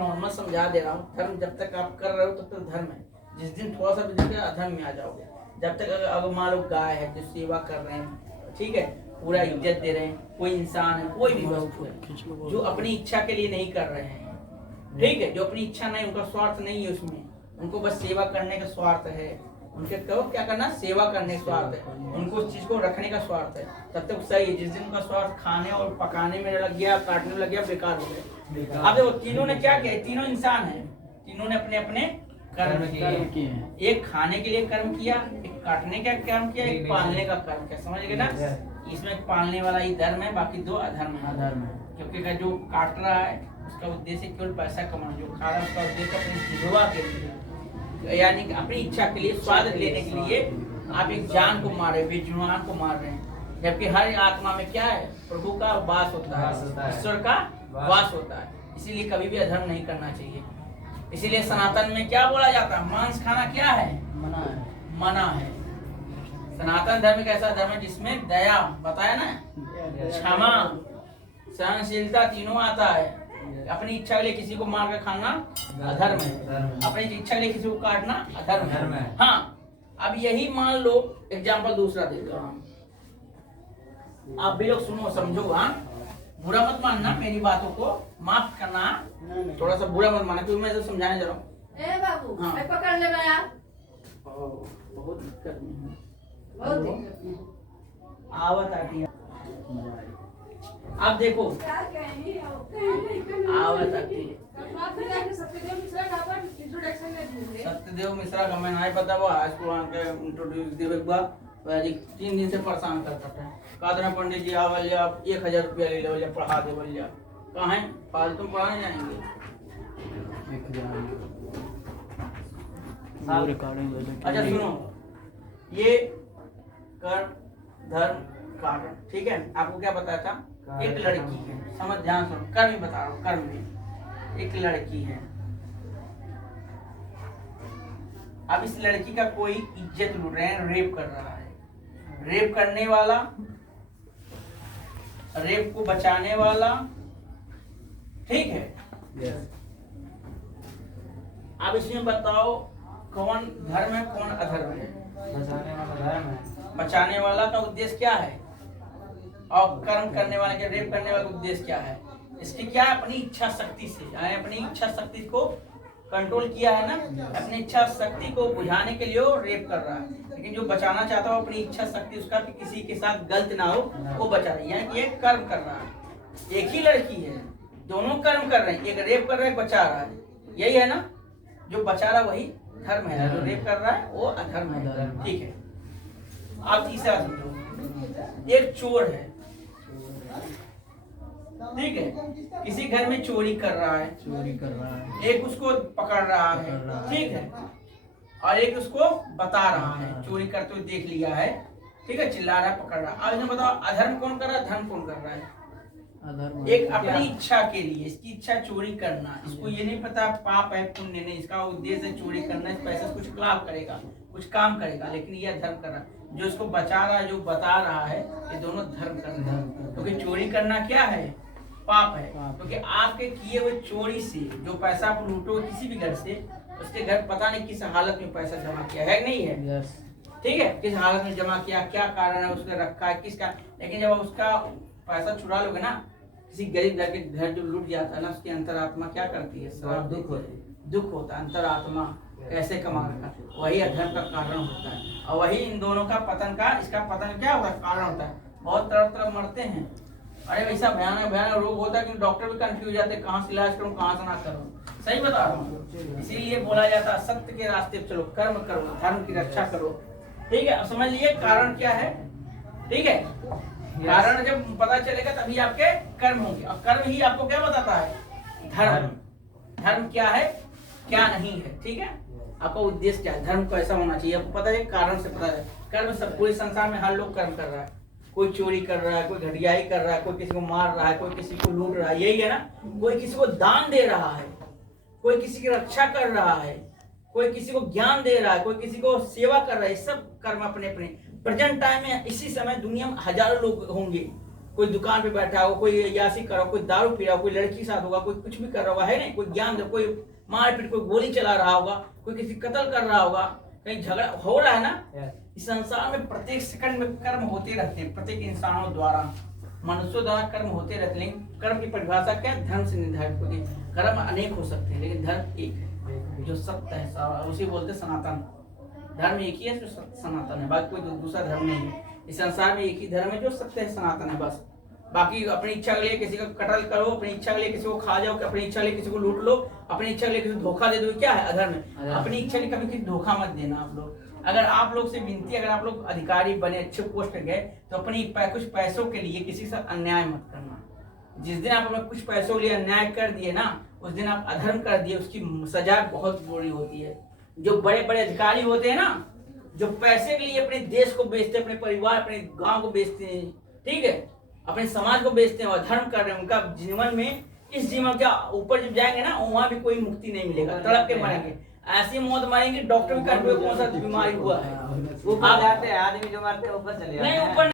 Normal समझा दे रहा हूँ। धर्म जब तक आप कर रहे हो तब तक धर्म है, जिस दिन थोड़ा सा भी दिखेगा अधर्म में आ जाओगे। जब तक अगर मान लो गाय है जो सेवा कर रहे हैं, ठीक है, पूरा इज्जत दे रहे हैं, कोई इंसान है, कोई भी वस्तु है जो अपनी इच्छा के लिए नहीं कर रहे हैं, ठीक है, जो अपनी इच्छा नहीं, उनका स्वार्थ नहीं है उसमें, उनको बस सेवा करने का स्वार्थ है, उनके कहो क्या करना, सेवा करने का स्वार्थ है, उनको उस चीज को रखने का स्वार्थ है, तब तक सही है। जिस दिन उनका स्वार्थ खाने और पकाने में लग गया, काटने में लग गया, बेकार हो गया। अब देखो तीनों ने क्या किया, तीनों इंसान है, तीनों ने अपने अपने कर्म किए। एक खाने के लिए कर्म किया, एक काटने का कर्म किया, एक पालने का कर्म किया। समझ गए ना? इसमें पालने वाला ही धर्म है, बाकी दो अधर्म है। क्योंकि जो काट रहा है उसका उद्देश्य केवल पैसा कमाना, जो खा रहा है उसका उद्देश्य अपनी जिह्वा के लिए, यानी कि अपनी इच्छा के लिए, स्वाद लेने के लिए आप एक जान को मार रहे, बेजुबान को मार रहे हैं। जबकि हर आत्मा में क्या है, प्रभु का वास होता है, ईश्वर का वास होता है। इसीलिए कभी भी अधर्म नहीं करना चाहिए। इसीलिए सनातन में क्या बोला जाता है, मांस खाना क्या है, मना है। सनातन धर्म एक ऐसा धर्म है जिसमें दया, बताया ना, क्षमा, सहनशीलता तीनों आता है। अपनी इच्छा के लिए किसी को मार कर खाना अधर्म है, अपनी इच्छा के लिए किसी को काटना अधर्म है। हाँ, अब यही मान लो, एग्जाम्पल दूसरा देता हूँ, आप भी लोग सुनो समझो। हाँ, बुरा मत मानना, मेरी बातों को माफ करना, थोड़ा सा बुरा मत मानना, क्योंकि मैं तो समझाने जा रहा हूँ। बाबू, हाँ। पकड़ लेना यार। बहुत दिक्कत नहीं है, बहुत दिक्कत है। आवत आती है। अब देखो, आवत आती है। सत्यदेव मिश्रा का मैं नहीं पता, वो आज कुरान के इंट्रोड्यूस देवे एक बार 3 दिन से परेशान करता था। कहते हैं पंडित जी आवल जा, 1000 रुपया ले लो, पढ़ा दे बोल जा। कहाँ है, फालतू पढ़ाने जाएंगे। अच्छा सुनो, ये कर्म धर्म कारण, ठीक है। आपको क्या बताया था, एक लड़की है, समझ ध्यान सुनो, कर्म ही बता रहा हूँ। कर्म में एक लड़की है, अब इस लड़की का कोई इज्जत लूट रहे हैं, रेप कर रहा है। रेप करने वाला, रेप को बचाने वाला, ठीक है। अब इसमें बताओ कौन धर्म है, कौन अधर्म है? बचाने वाला धर्म है। बचाने वाला का उद्देश्य क्या है, और कर्म करने वाले के, रेप करने वाले का उद्देश्य क्या है? इसकी क्या है, अपनी इच्छा शक्ति से, यानी अपनी इच्छा शक्ति को कंट्रोल किया है ना, अपनी इच्छा शक्ति को बुझाने के लिए वो रेप कर रहा है। लेकिन जो बचाना चाहता हो अपनी इच्छा शक्ति उसका कि किसी के साथ गलत ना हो, वो बचा रही है, ये कर्म कर रहा है। एक ही लड़की है, दोनों कर्म कर रहे हैं, एक रेप कर रहा है, बचा रहा है, यही है ना। जो बचा रहा वही धर्म है, जो रेप कर रहा है वो अधर्म है, ठीक है। आप तीसरा समझो, एक चोर है, ठीक है, किसी घर में चोरी कर रहा है, एक उसको पकड़ रहा है, ठीक है, और एक उसको बता रहा है, चोरी करते हुए देख लिया है, ठीक है, चिल्ला रहा है, पकड़ रहा है। अब इन्हें बताओ अधर्म कौन कर रहा है, धर्म कौन कर रहा है? एक अपनी इच्छा के लिए, इसकी इच्छा चोरी करना, इसको ये नहीं पता पाप है पुण्य नहीं, इसका उद्देश्य है चोरी करना, इस पैसे से कुछ लाभ करेगा, कुछ काम करेगा, लेकिन यह धर्म कर रहा है। जो इसको बचा रहा है, जो बता रहा है, ये दोनों धर्म कर रहे हैं। क्योंकि चोरी करना क्या है, पाप है। क्योंकि आपके किए हुए चोरी से जो पैसा आप लूटो किसी भी घर से, उसके घर पता नहीं किस हालत में पैसा जमा किया है, नहीं है, ठीक है, किस हालत में जमा किया, क्या कारण है उसने रखा है, किसका। लेकिन जब उसका पैसा चुरा लोगे ना, किसी गरीब घर के घर जो लूट जाता है ना, उसकी अंतरात्मा क्या करती है, दुख होता है। अंतरात्मा कैसे कमा रखा, वही अधर्म का कारण होता है, और वही इन दोनों का पतन का, इसका पतन क्या होता है, कारण होता है। बहुत तरह मरते हैं, अरे वैसा भयानक रोग होता है कि डॉक्टर भी कंफ्यूज जाते हैं, कहाँ से इलाज करूँ, कहाँ से ना करूँ। सही बता रहा हूँ। इसीलिए बोला जाता है सत्य के रास्ते पे चलो, कर्म करो, धर्म की रक्षा करो, ठीक है। अब समझ लिए कारण क्या है, ठीक है। कारण जब पता चलेगा तभी आपके कर्म होंगे, और कर्म ही आपको क्या बताता है, धर्म। धर्म क्या है, क्या नहीं है, ठीक है। आपका उद्देश्य क्या है, धर्म को ऐसा होना चाहिए, आपको पता है, कारण से पता है। कर्म सब पूरे संसार में हर लोग कर्म कर रहा है, कोई चोरी कर रहा है, कोई घटियाई कर रहा है, कोई किसी को मार रहा है, कोई किसी को लूट रहा है, यही है ना। कोई किसी को दान दे रहा है, कोई किसी की रक्षा कर रहा है, कोई किसी को ज्ञान दे रहा है, कोई किसी को सेवा कर रहा है। सब कर्म अपने अपने प्रेजेंट टाइम में, इसी समय दुनिया में हजारों लोग होंगे, कोई दुकान पे बैठा हो, कोई यासी कर रहा हो, कोई दारू पी रहा हो, कोई लड़की के साथ होगा, कोई कुछ भी कर रहा होगा, है नहीं, कोई ज्ञान दे, कोई मारपीट, कोई गोली चला रहा होगा, कोई किसी कत्ल कर रहा होगा, कहीं झगड़ा हो रहा है ना। इस संसार में प्रत्येक सेकंड में कर्म होते रहते हैं, प्रत्येक इंसानों द्वारा, मनुष्यों द्वारा कर्म होते रहते हैं। लेकिन कर्म की परिभाषा क्या है? धर्म से निर्धारित होती है। कर्म अनेक हो सकते हैं लेकिन धर्म एक है जो सत्य है, उसे बोलते हैं सनातन। धर्म एक ही है जो सनातन है, बाकी कोई दूसरा धर्म नहीं है। इस संसार में एक ही धर्म है जो सत्य है, सनातन है, बस। बाकी अपनी इच्छा के लिए किसी का कत्ल करो, अपनी इच्छा के लिए किसी को खा जाओ, अपनी इच्छा के लिए किसी को लूट लो, अपनी इच्छा के लिए किसी को धोखा दे दो, क्या है? अधर्म है। अपनी इच्छा के लिए कभी किसी धोखा मत देना आप लोग। अगर आप लोग से विनती, अगर आप लोग अधिकारी बने, अच्छे पोस्ट पे गए, तो अपनी कुछ पैसों के लिए किसी से अन्याय मत करना। जिस दिन आप अपने कुछ पैसों के लिए अन्याय कर दिए ना, उस दिन आप अधर्म कर दिए, उसकी सजा बहुत बुरी होती है। जो बड़े बड़े अधिकारी होते हैं ना, जो पैसे के लिए अपने देश को बेचते हैं, अपने परिवार, अपने गांव को बेचते हैं, ठीक है, अपने समाज को बेचते हैं और धर्म कर रहे हैं, उनका जीवन में, इस जीवन के ऊपर जब जाएंगे ना, वहां भी कोई मुक्ति नहीं मिलेगा, तड़प के मरेंगे। ऐसी मौत मरेंगे, डॉक्टर भी कहते हुए कौन सा बीमारी हुआ है, ऊपर जाते हैं आदमी जो मरते हैं ऊपर चले जाते हैं। नहीं ऊपर